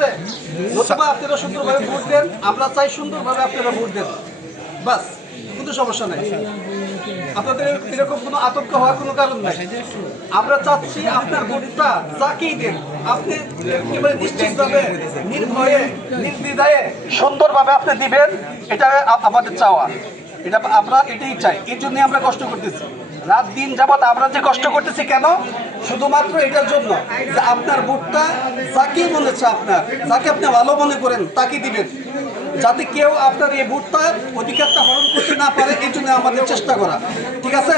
আছে? নতুবা আপনারা সুন্দরভাবে ভোট দেন, আমরা চাই সুন্দরভাবে আপনারা ভোট দেন। বাস সমস্যা নাই। আপনাদের এরকম কোনো আতঙ্ক হওয়ার কোনো কারণ নাই। আমরা চাচ্ছি আপনার ভোটটা যাকেই দেন, আপনি একেবারে নিশ্চিতভাবে, নির্ভয়ে, নির্দ্বিধায়ে, সুন্দরভাবে আপনি দিবেন, এটা আমাদের চাওয়া। এটা আমরা এটাই চাই। এই জন্যই আমরা কষ্ট করতেছি। রাত দিন যাবত আমরা যে কষ্ট করতেছি কেন? শুধুমাত্র এটার জন্য যে আপনার ভোটটা যাকেই বলেছে আপনার, যাকে আপনি ভালো মনে করেন, তাকে দিবেন। যাতে কেউ আপনার এই ভোটটা অধিকারটা হরণ করতে না পারে, এই জন্য আমাদের চেষ্টা করা। ঠিক আছে?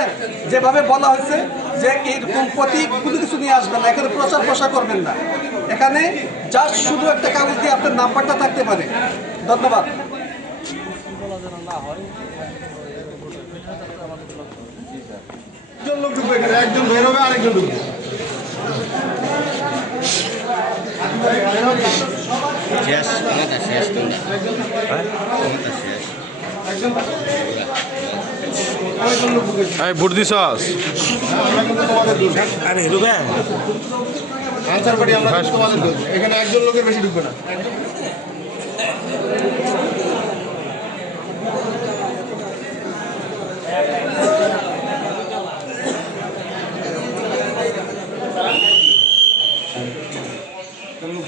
যেভাবে বলা হয়েছে যে এরকম প্রতি কোনো কিছু নিয়ে আসবেন না, এখানে প্রচার প্রসার করবেন না। এখানে জাস্ট শুধু একটা কাগজ দিয়ে আপনার নাম্বারটা থাকতে পারে। ধন্যবাদ। একজন লোক ঢুকবে এখানে একজন বের হবে আরেকজন ঢুকবে শেষ ক্ষমতা শেষ ক্ষমতা শেষ। আরে রুবে আনসার পার্টি আমরা কিন্তু তোমাদের এখানে একজন লোকের বেশি ঢুকবে না।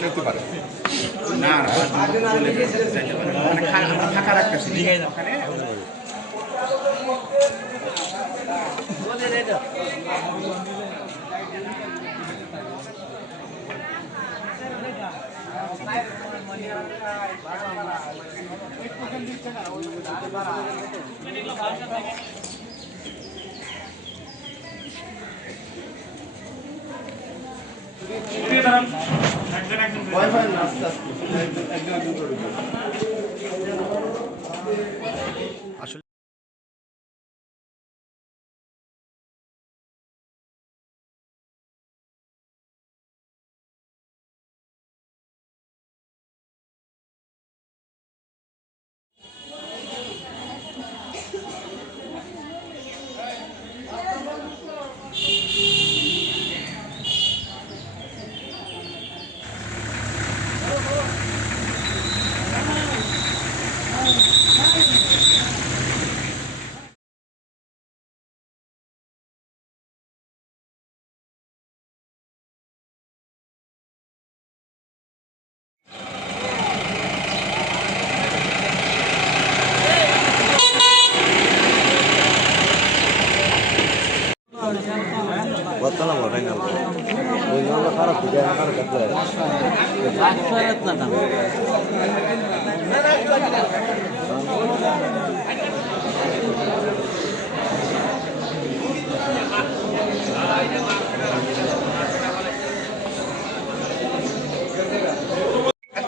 দেখতে পারে। না আস্তে আস্তে একজন একজন করে বর্তমানে ভোটাই না ওই জন্য খারাপ থেকে খারাপ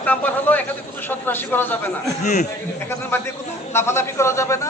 নাম্বার হলো এখানে কোনো সন্ত্রাসী করা যাবে না। এখানের মধ্যে কোনো লাফালাফি করা যাবে না।